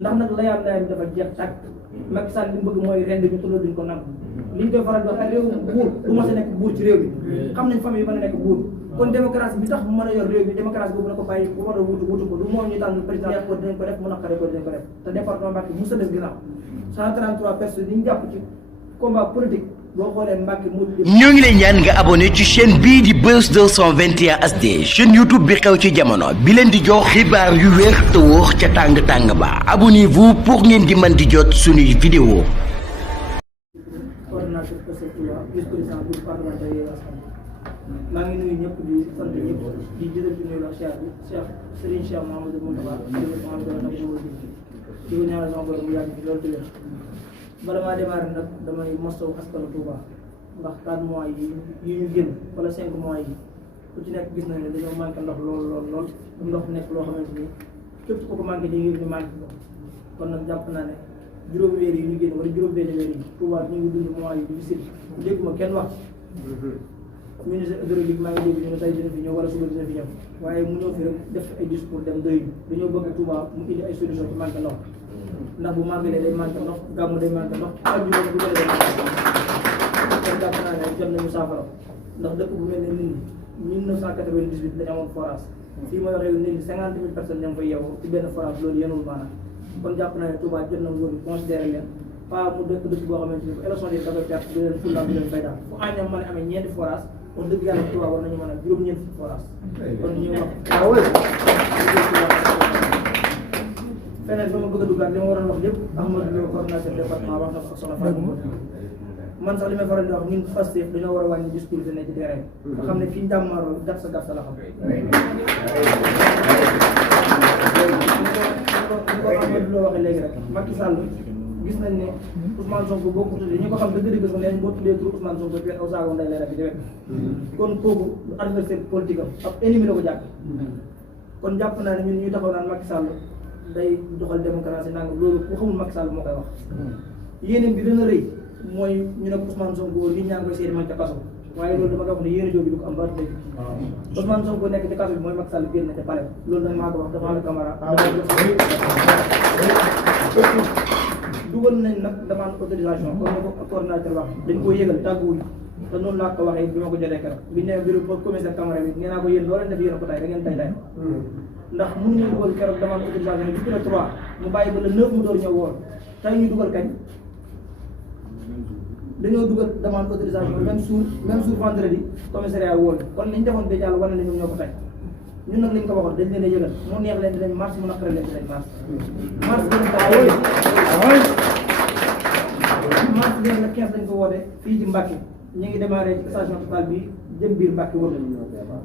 ndax nag layam dafa jeex tàkk Macky Sall li mu bëgg mooy rend ñu tuddoo duñ ko nangu li ñu koy faral di wax ak réew buur du ma sa nekk buur ci réew bi xam nañ famille yi mën a nekk buur kon démocratie bi tax mu mën a yor réew bi démocratie boobu na ko bàyyi bu war a wutu ko du moo ñu tànn président ko dinañ ko def mu naqare ko dinañ ko def te département Mbacké mu sa des ginnaaw 133 personnes yi ñu jàpp ci combat politique boo xoolee Mbacké mu ñoo ngi lay ñaan nga abonné ci chaîne bii di Buzz 221 HD chaîne YouTube bi xew ci jamono bi leen di jox xibaar yu wér te wóor ca tàng-tàng ba abonnez-vous pour ngeen di mën di jot suñuy vidéo maa ngi nuyu ñëpp di sant ñëpp di jëlee ci nuyu la Cheikh bi Serigne Cheikh Mahamadou Moustapha di ko ñaanal sama borom mu yàgg fi loolu tëjee bala maa démarrer nag damay mosawu askanu Touba ndax 4 mois yi ñu génn wala 5 mois yi ku ci nekk gis na ne dañoo manqué ndox lool ndox nekk loo xamante ni képp ku ko manqué di ngir ñu manqué ko kon nag jàpp naa ne juróomi weer yi ñu génn wala juróom-benn weer yi Touba ñu ngi dund mois yi difficile dégguma kenn wax ministre hydraulique maa ngi dégg ñu ne tey dina fi ñëw wala suba dina fi ñëw waaye mu ñëw fi rek def ay discours dem doy dañoo bëgg Touba mu indi ay solution ci manqué ndox ndax bu màggalee day manqué ndox gàmmu day manqué ndox ak juróom bu bëri day manqué kon jàpp naa ne jot nañu saafara ndax dëkk bu mel ne nit ñi 1998 dañu amoon forage fii ma waxee nit ñi 50 000 personnes ña ngi fay yeewoo ci benn forage loolu yenul maanaam kon jàpp naa ne Touba jot na nguur bi considéré leen pas mu dëkk boo xamante ni élection yi dafay perte di leen fullaam di leen fay daal fu àññam mën a amee ñeenti forage kon dëgg yàlla Touba war nañu mën a juróom-ñeenti forage kon ñu wax feneen ba ma bëgg a duggaat li ma waroon wax lépp Ahmadou Lo coordonnateur département wax na ko ak soxna Fatou man sax li may faral di wax ñun Pastef dañoo war a wàññi discours bi ne ci terrain nga xam ne fii njàmmaaroo gat sa la xam ko Ahmadou Lo waxee léegi rek Macky Sall gis nañ ne Ousmane Sonko boo ko tuddee ñi ko xam dëgg-dëgg sax neen boo tuddee tur Ousmane Sonko ci aw saago nday leeral bi di wet kon kooku adversaire politique am ab ennemi la ko jàpp kon jàpp naa ne ñun ñuy taxaw naan Macky Sall day doxal démocratie nanga loolu ku xamul Macky Sall moo koy wax yéeneen bi dana rëy mooy ñu ne Ousmane Sonko li ñaa ngi koy seedi man ca kaso waaye loolu dama wax ne yéen a jóg bi du ko am ba léegi Ousmane Sonko nekk ci kaso bi mooy Macky Sall génn ca palais loolu nag maa ko wax dafa am caméra dugal nañ nag demande autorisation comme ni ko coordinateur wax dañ koo yëgal tàgguwuñ te noonu laa ko waxee bi ma ko jotee keroog bi ne bureau commissaire Camara bi nee naa ko yéen loo leen def yéen a ko tay da ngeen tay ndax mënuñu dugal keroog demande autorisation depuis le 3 mu bàyyi ba le 9 mu door ñëw woon tey ñu dugal kañ dañoo dugal demande autorisation même jour vendredi commissariat woon kon liñ defoon ba jàll wane na ñoom ñoo ko tay ñun nag liñ ko waxoon dañ leen a yëgal mu neex leen dinañ mars mu naqare leen dinañ mars leen nag 15 dañ ko woote fii ci Mbacké ñu ngi démarré ci station totale bi jëm biir Mbacké wër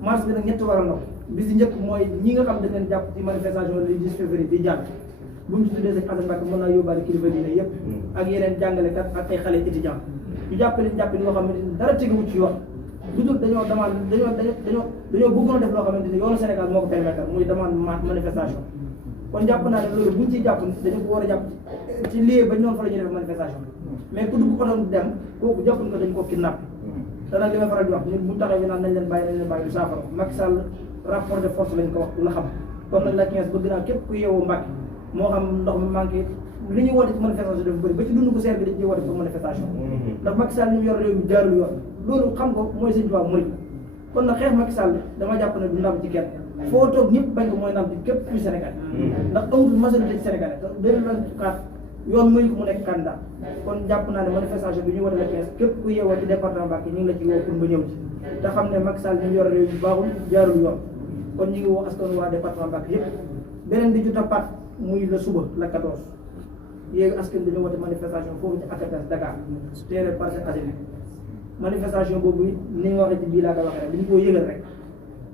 mars bi nag ñett waral na ko bi si njëkk mooy ñi nga xam dañ leen jàpp ci manifestation le 10 février bi jàpp bu ñu tuddee sëñ Assane Mbacké mën naa yóbbaale kilifa diine yëpp ak yeneen jàngalekat ak ay xale étudiant ñu jàpp leen jàpp ni nga xam ne dara tegewut ci yoon lu dul dañoo demande dañoo bëggoon def loo xamante ni yoonu Sénégal moo ko permettre muy demande manifestation kon jàpp naa ne loolu buñ ciy jàpp dañu ko war a jàpp ci lieu ba ñoon fa la ñuy def manifestation mais ku dugg oto dem kooku jàppuñ ko dañ ko kidnapp te nag li may faral di wax ñun bu taxee bi naan nañ leen bàyyi du saafara Macky Sall rapport de force lañ ko wax la xam kon nag la 15 bëgg naa képp ku yeewoo Mbacké moo xam ndox mi manqué li ñuy woote ci manifestation dafa bëri ba ci dund ko seer bi dañ ciy woote pour manifestation ndax Macky Sall ñu yor réew mi jaarul yoon loolu xam ko mooy sëñ Tuubaa murid kon nag xeex Macky Sall dama jàpp ne du ndam ci kenn foo toog ñëpp bañ ko mooy ndam ci képp kuy Sénégal ndax amatul majorité ci Sénégal te 2024 yoon muy ko mu nekk candidat kon jàpp naa ne manifestation bi ñu war a def képp ku yeewoo ci département Mbacké ñu ngi la ci woo pour nga ñëw ci te xam ne Macky Sall ñu yor réew mi baaxul jaarul yoon kon ñu ngi woo askan waa département Mbacké yëpp beneen bi ju toppaat muy la suba la 14 yéegi askan dañu woote manifestation foofu ci ACAPES Dakar teere Parcelles Assainies manifestation boobu ni nga waxee ci bii laa ko waxee rek dañu koo yëgal rek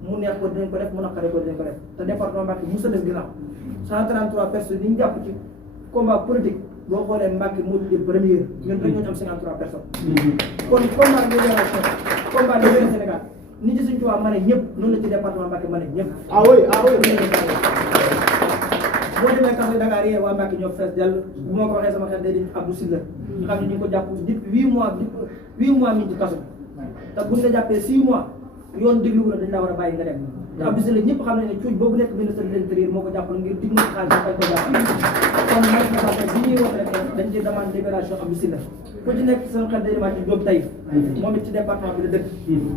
mu neex ko dinañ ko def mu naqare ko dinañ ko def te département Mbacké mu sa des ginnaaw 133 personnes yi ñu jàpp ci combat politique boo xoolee Mbacké moo jël première ñun rek ñoo am 53 personnes kon combat de libération combat de libération Sénégal nit ñi suñu tubaab ma ne ñëpp noonu la ci département Mbacké ma ne ñëpp boo demee kaso Dakar yee waa Mbacké ñoo fees dell bu ma ko waxee sama xel day di Abdou Sylla nga xam ne ñu ngi ko jàpp depuis 8 mois mi ngi ci kaso te buñ la jàppee 6 mois yoon déglu la dañ laa war a bàyyi nga dem te Abdou Sylla ñëpp xam ne ne cuuj boobu nekk ministre de l'intérieur moo ko jàppale ngir dig na xaalis ko jàpp kon manifestation bi ñuy wax rek dañ ci demande libération Abdou Sylla ku ci nekk seen xel day demaat ci Diop Taïf moom it ci département bi la dëkk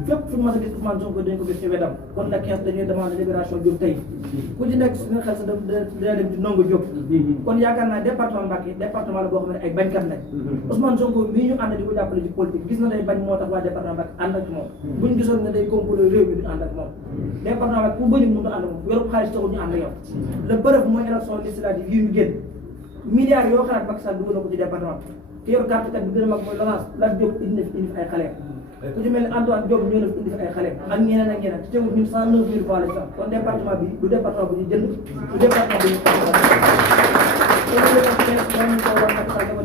fépp fu mas a gis Ousmane Sonko dañ ko gis ci wetam kon la 15 dañuy demande libération Diop Taïf ku ci nekk suñu xel sa dina dem ci Ndongo Diop kon yaakaar naa département Mbacké département la boo xam ne ay bañkat lañ Ousmane Sonko mii ñu ànd di ko jàppale ci politique gis na day bañ moo tax waa département Mbacké ànd ak moom buñ gisoon ne day complot réew mi duñu ànd ak moom département Mbacké ku bëri mënu ànd ak moom yorub xaalis taxul ñu ànd ak yow le preuve mooy élection législative yi ñu génn milliards yoo xalaat Macky Sall dugal na ko ci département ki yor carte kat bi gën a mag mooy Lonase Lat Diop indi fi ay xale ku ci mel ni Antoine Diop ñëw na fi indi fi ay xale ak ñeneen ak ñeneen te teewul ñun 109 000 voix lañ sax kon département bi du département bu ñu jënd du département bu ñu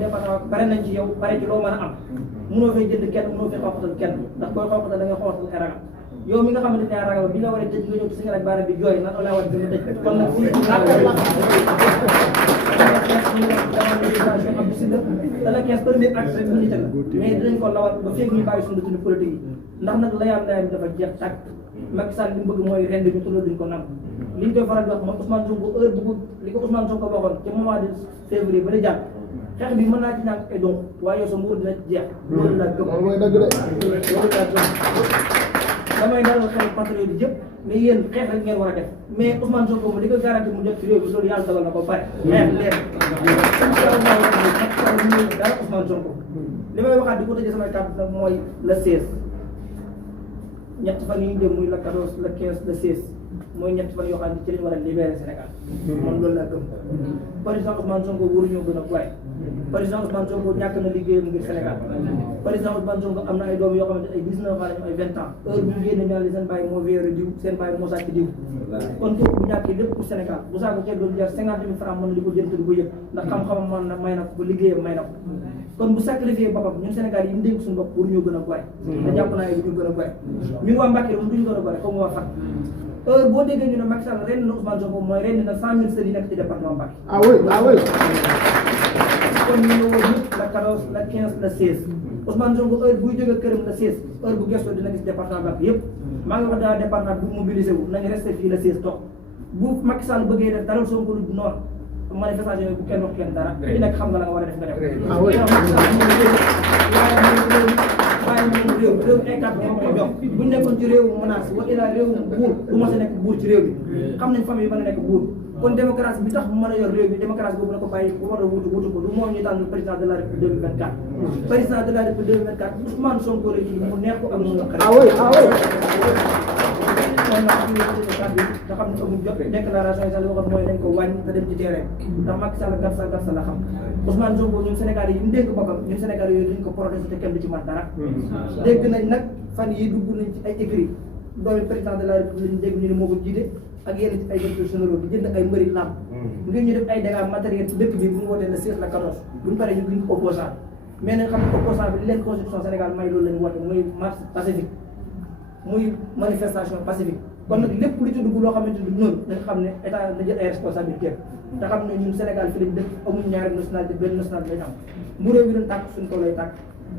département bare nañ ci yow bare ci loo mën a am mënoo fay jënd kenn mënoo fay xooxatal kenn ndax koy xooxatal da ngay xooxatal ay ragal yow mi nga xamante ne ragal bi nga war a tëj nga ñëw ci si nga laaj baara bi jooy nan laa war a gën a tëj kon nag fii Abdou Sylla dala 15 premier acte rek bu nite la mais dinañ ko lawal ba feeg ñu bàyyi suñu dëkk politique yi ndax nag layam dafa jeex tàkk Macky Sall li mu bëgg mooy rend ñu tuddoo duñ ko nam li ñu koy faral di wax mooy Ousmane Sonko heure bu li ko Ousmane Sonko waxoon ci mois de février ba di jàll xeex bi mën naa ci ñàkk ay donc waaye yow sa nguur dina jeex loolu laa gëm loolu laa gëm damay dalal xel patriote yi yëpp mais yéen xeex rek ngeen war a def mais Ousmane Sonko moom li ko garanti mu jot ci réew bi loolu yàlla dogal na ko pare xeex leen dara Ousmane Sonko li may waxaat di ko tëjee samay kàddu nag mooy le 16 ñett fan yi ñu jëm muy le 14 le 15 le 16 mooy ñett fan yoo xam ne ci lañu war a libérer Sénégal man loolu laa gëm président Ousmane Sonko waruñoo gën a gore président Ousmane Sonko ñàkk na liggéeyam ngir Sénégal président Ousmane Sonko am na ay doom yoo xamante ay 19 ans lañu ay 20 ans heure bu ñu génne ñaan li seen bàyyi moo wéere diw seen bàyyi moo sàcc diw kon kooku bu ñàkkee lépp pour Sénégal bu saako ceeb doon jar 50 000 francs mën na di ko jënd di ko yëg ndax xam-xamam man na may na ko ba liggéeyam may na ko kon bu sacrifié boppam ñun Sénégal yi ñu dénk suñu bopp waruñoo gën a gore te jàpp naa yi duñu gën a gore ñun waa Mbacké moom duñu gën a gore comme waa Fat heure boo déggee ñu ne Macky Sall ren na Ousmane Sonko mooy ren na 100 000 sëriñ yi nekk ci département Mbacké. Ah oui, ah oui. kon ñu ñëwoon ñëpp la 14 la 15 la 16 Ousmane Sonko heure buy jógee këram la 16 heure bu gëstoo dina gis département Mbacké yëpp maa ngi wax daal département bu mobilisé wu nañu resté fii la 16 toog bu Macky Sall bëggee def dara Sonko lu noonu manifestation yi bu kenn wax kenn dara ku nekk xam nga la nga war a def nga def. Ah oui. waaye moom réew ay kàddu moo ko jox bu ñu nekkoon ci réewu menace wa ilaa réewu buur du mos a nekk buur ci réew bi xam nañ famille yi mën a nekk buur kon démocratie bi tax mu mën a yor réew bi démocratie boobu na ko bàyyi bu war a wutu ko du moo ñu tànn président de la République 2024 président de la République 2024 Ousmane Sonko la ji mu neex ko ak mu naqari. Ah oui, ah oui. kon nag am nañu nga xam ne amul jot déclaration yi sax li waxoon mooy nañ ko wàññi te dem ci terrain ndax Macky Sall garsa la xam Ousmane Sonko ñun Sénégal yi ñu dénk boppam ñun Sénégal yooyu duñ ko protesté te kenn du ci mën dara dégg nañ nag fan yi dugg nañ ci ay écrits doomi président de la République ñu dégg ñu ne moo ko jiite ak yenn ci ay directeurs généraux di jënd ay mbëri làmb ngir ñu def ay dégâts matériels ci dëkk bi bu ñu wootee le 16 la 14 buñu paree ñu duñ opposant mais nañ xam ne opposant bi li leen constitution Sénégal may loolu la ñu woote muy marche pacifique muy manifestation pacifique kon nag lépp lu ci dugg loo xamante ni noonu dañ xam ne état na jël ay responsabilités te xam ne ñun Sénégal fi lañ dëkk amuñ ñaari nationalité benn nationalité lañ am mu réew mi doon tàkk suñu tool lay tàkk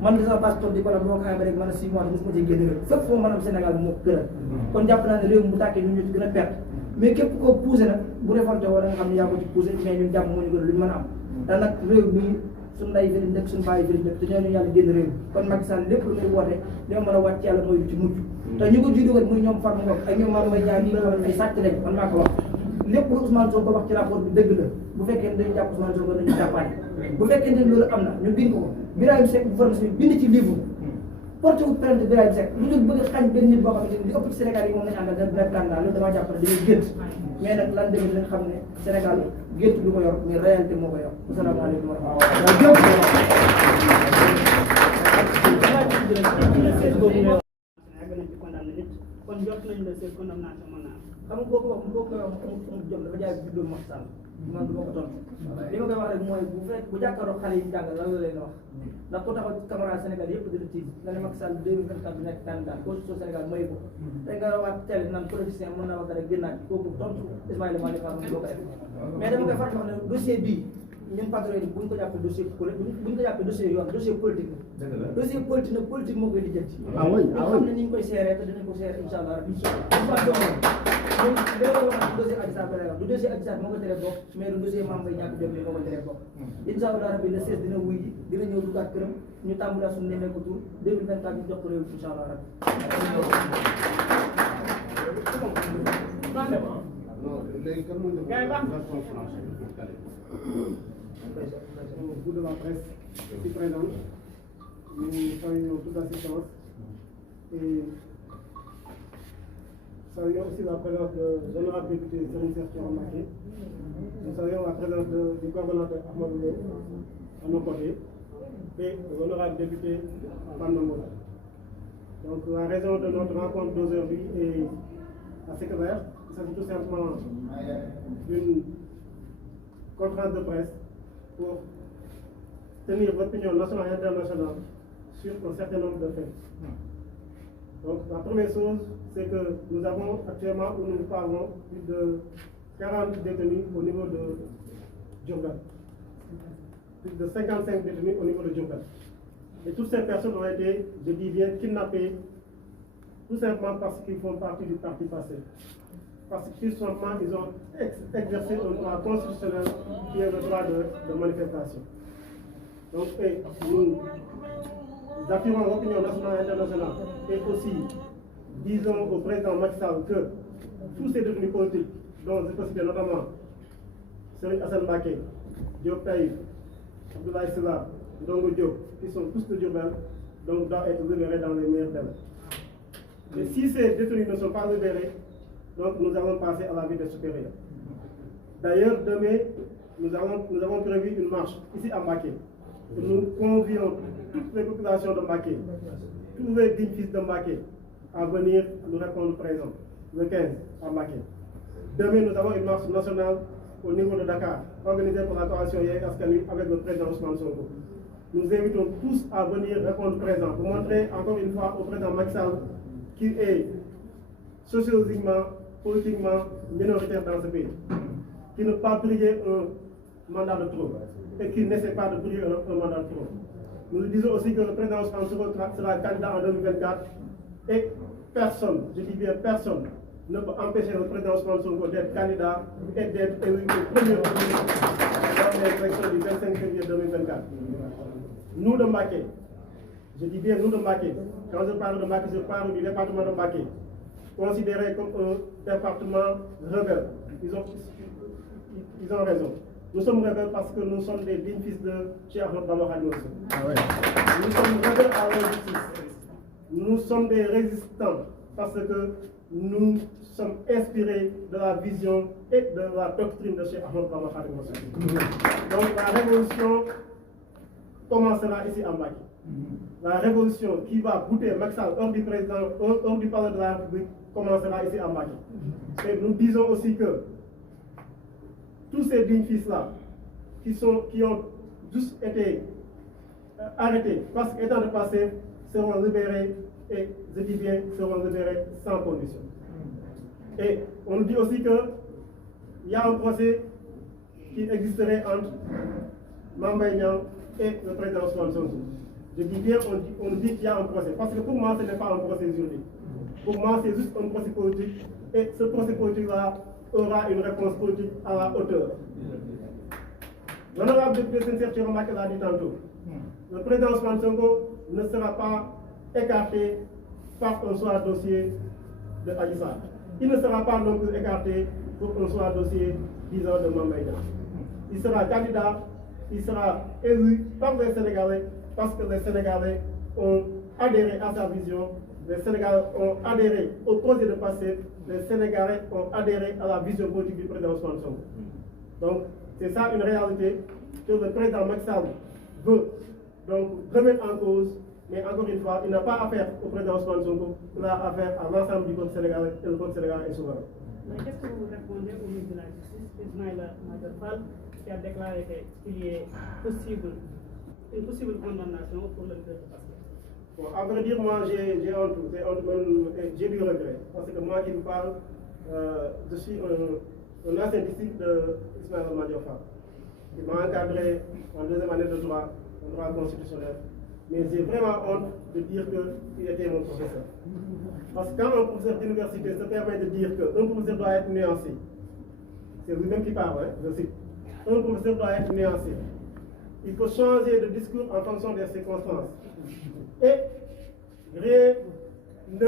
man de sama passeport di ko la boo ko amee rek man a 6 mois mosuma ci génn réew fépp foo mën am Sénégal moo ko gënal kon jàpp naa ne réew mi bu tàkkee ñun ñu ci gën a perte mais képp koo poussé nag bu révolté woo da nga xam ne yaa ko ci poussé mais ñun jàmm moo ñu gën lu ñu mën a am te nag réew mi suñu nday fi lañ dëkk suñu bàyyi fi lañ dëkk te ñooñu yàlla génn réew kon Macky Sall lépp lu muy woote li ma mën a wàcc yàlla mooy lu ci mucc te ñu ko jiitu muy ñoom Farma Ngom ak ñoom Mame Mbaye Niang ñi nga xam ne ay sàcc lañ man maa ko wax lépp lu Ousmane Sonko wax ci rapport bi dëgg la bu fekkee ne dañu jàpp Ousmane Sonko dañu jàppaale bu fekkee ne loolu am na ñu bind ko Birahim Seck bu formation bind ci livre porté wu plainte Birahim Seck lu dul bëgg a xañ benn nit boo xam ne li ëpp ci Sénégal yi moom lañu àndal def nekk candidat loolu damaa jàpp ne dañuy gént mais nag lan demee dañ xam ne Sénégal gént du ko yor mais réalité moo ko yor asalaamaaleykum wa rahmatulah kon jot nañ la seen condamnation mën naa xam nga boo ko wax amul jom dafa jaay juddoo Macky Sall man du ma ko tontu li ma koy wax rek mooy bu fekk bu jàkkaaroo xale yi jàng lan la leen wax ndax ku taxaw camarade Sénégal yëpp dina tiit nga ne Macky Sall 2024 bi nekk candidat constitution Sénégal may ko te nga waat télé naan politicien mën naa wax rek génnaat kooku tontu Ismaïla Madior Fall boo ko def mais dama koy fàttali wax ne dossier bii ñun patriote yi bu ñu ko jàppee dossier politique bu ñu ko jàppee dossier yoon dossier politique la. dossier politique nag politique moo koy lijjanti. xam ne ni ñu koy seeree te dinañ ko seeree incha allah rabbi. ñun léegi wax dossier Adji Sarr du dossier Adji Sarr moo ko teree bokk mais du dossier Mame Mbaye Niang Diop moo ko teree bokk. incha allah rabbi le 16 dina wuy ji dina ñëw duggaat këram ñu tàmbali suñu nemee ko tour 2024 ñu jox ko réew incha allah rabbi. léegi kan moo nekk version française pour Calais. Au bout de la presse ici présente, nous saluons toute l'assistance et saluons aussi la présence de l'honorable député Serigne Cheikh Thioro Mbacké. Nous saluons la présence du coordonnateur Ahmadou Lo à nos côtés et de l'honorable député Bamba Mbodj. Donc la raison de notre rencontre d'aujourd'hui est assez claire. Il s'agit tout simplement d'une conférence de presse pour tenir l'opinion nationale et internationale sur un certain nombre de faits. Donc la première chose, c'est que nous avons actuellement, où nous parlons, plus de 40 détenus au niveau de Diourbel. Plus de 55 détenus au niveau de Diourbel. Et toutes ces personnes ont été, je dis bien, kidnappées, tout simplement parce qu'ils font partie du parti passé. Parce qu'ils ont exercé un droit constitutionnel qui est le droit de manifestation. Donc, nous affirmons l'opinion nationale et internationale et aussi disons au président Macky Sall que tous ces détenus politiques, dont je peux citer notamment Serigne Assane Mbacké, Diop Taïf, Abdoulaye Sylla, Ndongo Diop, qui sont tous de Diourbel, donc doivent être libérés dans les meilleurs délais. Mais si ces détenus ne sont pas libérés, donc nous allons passer à la vitesse supérieure. D'ailleurs, demain, nous avons prévu une marche ici à Mbacké. Nous convions toutes les populations de Mbacké, tous les dignes fils de Mbacké, à venir nous répondre présent, le 15 à Mbacké. Demain, nous avons une marche nationale au niveau de Dakar, organisée par la coalition Yewwi Askan Wi avec le président Ousmane Sonko. Nous invitons tous à venir répondre présent pour montrer encore une fois au président Macky Sall qu'il est sociologiquement, politiquement minoritaire dans ce pays, qui ne peut pas briguer un mandat de trop et qui n'essaie pas de briguer un mandat de trop. Nous disons aussi que le président Ousmane Sonko sera candidat en 2024 et personne, je dis bien personne, ne peut empêcher le président Ousmane Sonko d'être candidat et d'être élu au premier tour dans les élections du 25 février 2024. Nous de Mbacké, je dis bien nous de Mbacké, quand je parle de Mbacké, je parle du département de Mbacké, considéré comme un département rebelle. Ils ont raison. Nous sommes rebelles parce que nous sommes des dignes fils de Cheikh Ahmadou Bamba Khadimou Rassoul. Nous sommes rebelles à l'injustice. Nous sommes des résistants parce que nous sommes inspirés de la vision et de la doctrine de Cheikh Ahmadou Bamba Khadimou Rassoul. Donc la révolution commencera ici à Mbacké. La révolution qui va goûter Macky Sall hors du palais de la République commencera ici à Mbacké. Et nous disons aussi que tous ces dignes fils-là qui ont juste été arrêtés parce qu'étant de passé seront libérés et je dis bien seront libérés sans condition. Et on nous dit aussi que il y a un procès qui existerait entre Mame Mbaye Niang et le président Ousmane Sonko. Je dis bien, on dit qu'il y a un procès. Parce que pour moi, ce n'est pas un procès juridique. Pour moi, c'est juste un procès politique. Et ce procès politique-là aura une réponse politique à la hauteur. L'honorable député Serigne Cheikh Thioro Mbacké l'a dit tantôt. Le président Ousmane Sonko ne sera pas écarté par un soit dossier de Adji Sarr. Il ne sera pas non plus écarté pour un soit dossier disant de Mame Mbaye Niang. Il sera candidat, il sera élu par les Sénégalais parce que les Sénégalais ont adhéré à sa vision, les Sénégalais ont adhéré au projet de passé, les Sénégalais ont adhéré à la vision politique du président Ousmane Sonko. Donc, c'est ça une réalité que le président Macky Sall veut donc remettre en cause, mais encore une fois, il n'a pas affaire au président Ousmane Sonko, il a affaire à l'ensemble du peuple sénégalais et le peuple sénégalais est souverain. Mais qu'est-ce que vous répondez au ministre de la Justice, Ismaïla Madior Fall, qui a déclaré qu'il y ait une possible condamnation pour le leader de Pastef? Bon, à vrai dire, moi j'ai honte, j'ai du regret, parce que moi qui vous parle, je suis un ancien disciple d'Ismaïla Madior Fall. il m'a encadré en deuxième année de droit constitutionnel. Mais j'ai vraiment honte de dire qu'il était mon professeur. Parce que quand un professeur d'université se permet de dire qu'un professeur doit être nuancé, c'est lui-même qui parle, hein, je sais. Un professeur doit être nuancé. Il faut changer de discours en fonction des circonstances. Et rien ne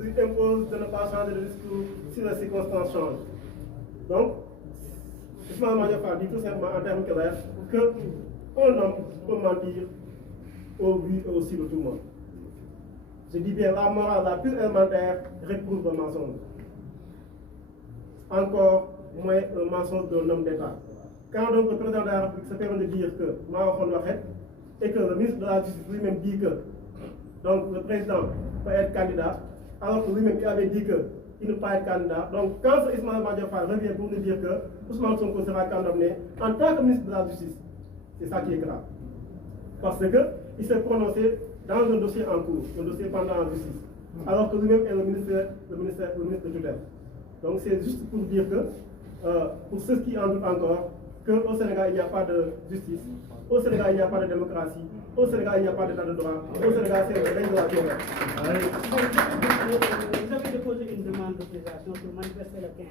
lui impose de ne pas changer de discours si les circonstances changent. Donc, Ismaël Madior Fall dit tout simplement en termes clairs qu'un homme peut mentir au vu et aussi de tout le monde. Je dis bien, la morale la plus élémentaire réprouve le mensonge. Encore moins un mensonge d'un homme d'État. Quand donc le président de la République se permet de dire que Mahfoud Wakhet et que le ministre de la Justice lui-même dit que donc le président peut être candidat, alors que lui-même avait dit qu'il ne peut pas être candidat. Donc quand ce Ismaël Madior Fall revient pour nous dire que Ousmane Sonko sera condamné en tant que ministre de la Justice, c'est ça qui est grave. Parce qu'il s'est prononcé dans un dossier en cours, un dossier pendant en justice, alors que lui-même est le ministre de tutelle. Donc c'est juste pour dire que, pour ceux qui en doutent encore, qu'au Sénégal il n'y a pas de justice, au Sénégal il n'y a pas de démocratie, au Sénégal il n'y a pas d'état de droit, au Sénégal c'est le règne de la terreur. Vous avez déposé une demande d'autorisation pour manifester le 15.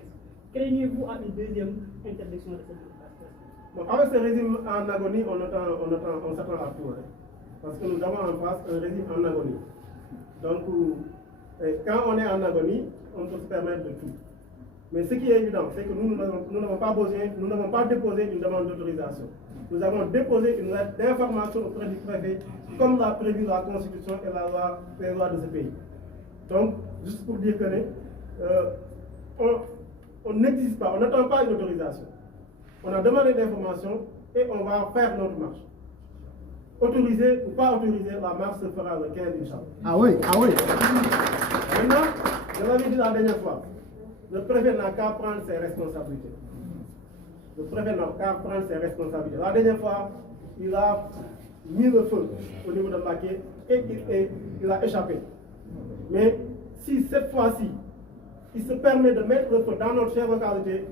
Craignez-vous à une deuxième interdiction de cette manifestation? Bon, avec ce régime en agonie, on s'attend à tout. Hein, parce que nous avons en face un régime en agonie. Donc, quand on est en agonie, on peut se permettre de tout. Mais ce qui est évident, c'est que nous n'avons pas déposé une demande d'autorisation. Nous avons déposé une lettre d'information auprès du préfet, comme l'a prévu la Constitution et les lois de ce pays. Donc, juste pour dire que on n'existe pas, on n'attend pas une autorisation. On a demandé d'informations et on va faire notre marche. Autorisé ou pas autorisé, la marche se fera le 15 Inch'Allah. Ah oui, ah oui. Maintenant, je l'avais dit la dernière fois, le préfet n'a qu'à prendre ses responsabilités. Le préfet n'a qu'à prendre ses responsabilités. La dernière fois, il a mis le feu au niveau de Mbacké et il a échappé. Mais si cette fois-ci, il se permet de mettre le feu dans notre chère localité,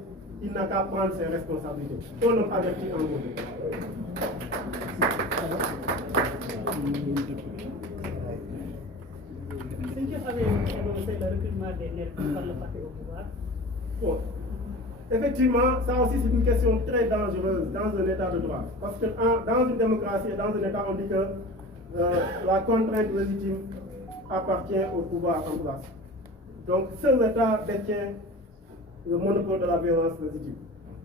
il n'a qu'à prendre ses responsabilités. On l'a averti en gros. C'est qui avait annoncé le recrutement des nervis par le parti au pouvoir? Bon. Effectivement, ça aussi c'est une question très dangereuse dans un état de droit. Parce que dans une démocratie et dans un état, on dit que la contrainte légitime appartient au pouvoir en place. Donc seul l'État détient le monopole de la violence légitime.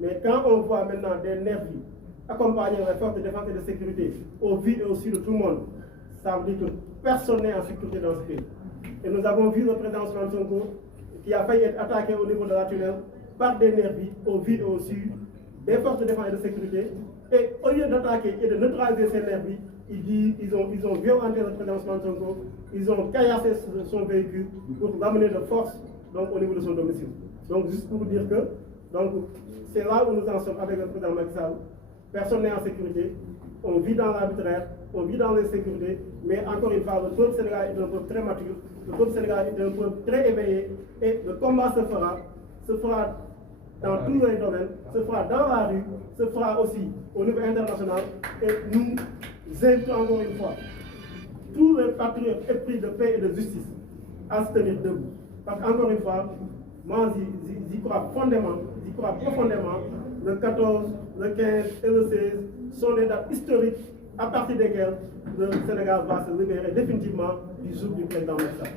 Mais quand on voit maintenant des nervis accompagner les forces de défense et de sécurité au vu et au su de tout le monde, ça veut dire que personne n'est en sécurité dans ce pays. Et nous avons vu le président Ousmane Sonko qui a failli être attaqué au niveau de la tunnel par des nervis au vu et au su des forces de défense et de sécurité. Et au lieu d'attaquer et de neutraliser ces nervis, ils ont violenté le président Ousmane Sonko, ils ont caillassé son véhicule pour l'amener de force donc, au niveau de son domicile. Donc juste pour vous dire que c'est là où nous en sommes avec le président Macky Sall. Personne n'est en sécurité, on vit dans l'arbitraire, on vit dans l'insécurité, mais encore une fois, le peuple sénégalais est un peuple très mature, le peuple sénégalais est un peuple très éveillé, et le combat se fera dans tous les domaines, se fera dans la rue, se fera aussi au niveau international, et nous invitons encore une fois tous les patriotes épris de paix et de justice à se tenir debout. Parce qu'encore une fois, moi j'y crois profondément, le 14, le 15 et le 16 sont des dates historiques à partir desquelles le Sénégal va se libérer définitivement du joug du président Macky Sall.